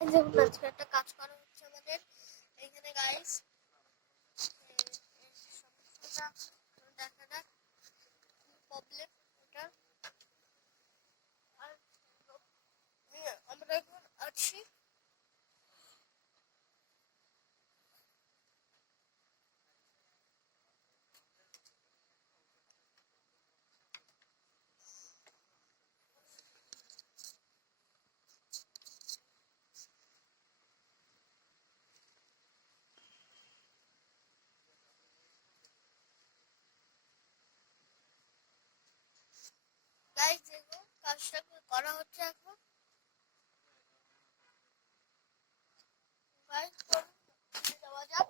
যেমন আজকে একটা কাজ করা হচ্ছে আমাদের এইখানে গাইস, সমস্যাটা দেখা যাক কি প্রবলেম ওটা। আর আমরা এখন আছি গাইস, দেখুন কাজটা করা হচ্ছে এখন গাইস। যাওয়া যাক।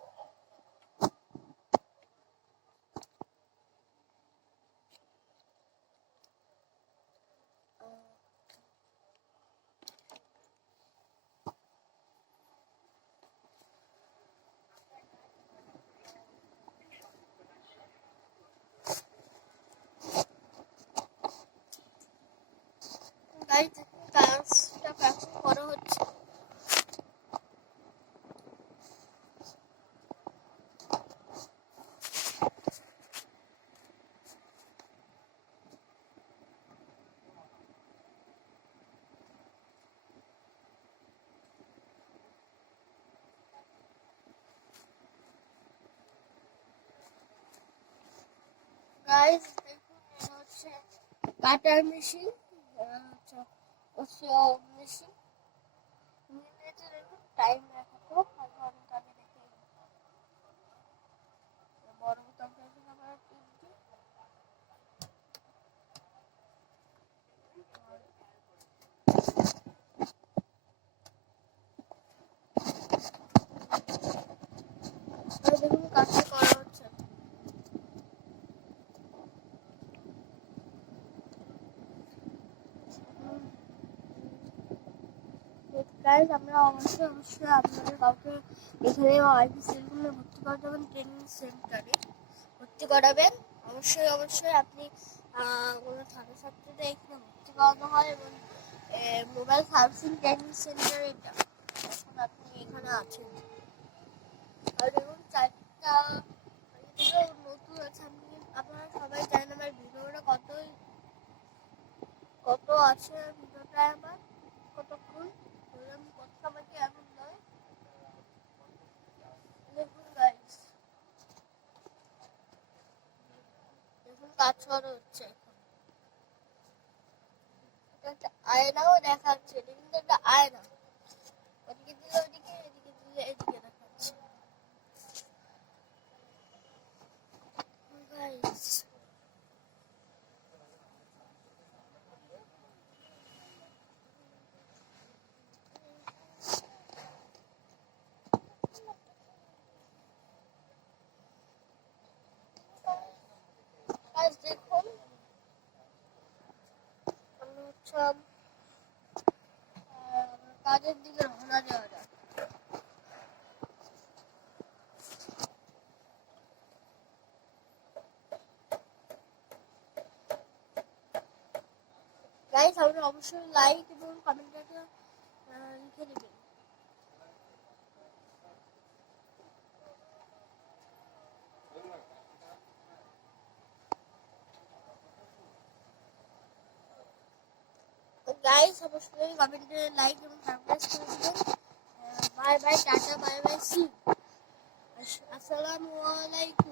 গাইস, দেখুন কাজটা এখন করা হচ্ছে। গাইস দেখুন, এটা হচ্ছে কাটার মেশিন, মেশিন। মিনিটে দেখুন টাইম দেখাতো 5 ঘন্টা দেখে। বড় তরকারি আমরা টিপি। আর দেখুন কাজটা করা হচ্ছে। গাইস, আমরা অবশ্যই আপনাদের কাউকে এখানে আইপি সেলগুলো ভর্তি করাবেন, ট্রেনিং সেন্টারে ভর্তি করাবেন। অবশ্যই আপনি কোনো ছাত্রছাত্রীদের এখানে ভর্তি করানো হয় এবং মোবাইল সার্ভিসিং ট্রেনিং সেন্টার এটা এখন আপনি এখানে আছেন। আর দেখুন চারটা নতুন আছে। আপনারা সবাই জানেন আমার ভিডিওটা কত আছে, ভিডিওটা আমার কতক্ষণ কথা আমাকে এখন নয়। দেখুন গাইস, দেখুন কাজ করা হচ্ছে এখন। এটা একটা আয়নাও দেখাচ্ছে, এটা কিন্তু একটা আয়না। ওদিকে দিলে ওদিকে, এদিকে দিলে এদিকে দেখাচ্ছে গাইস। গাইস দেখুন, আমরা হচ্ছে কাজের দিকে রওনা দেওয়া যাক। গাইস, আপনারা অবশ্যই লাইক এবং কমেন্টে লিখে দেবেন। গাইস, অবশ্যই কমেন্টে লাইক এবং সাবস্ক্রাইব করে দিবেন। Bye bye, tata, bye bye, see. আসসালামু আলাইকুম।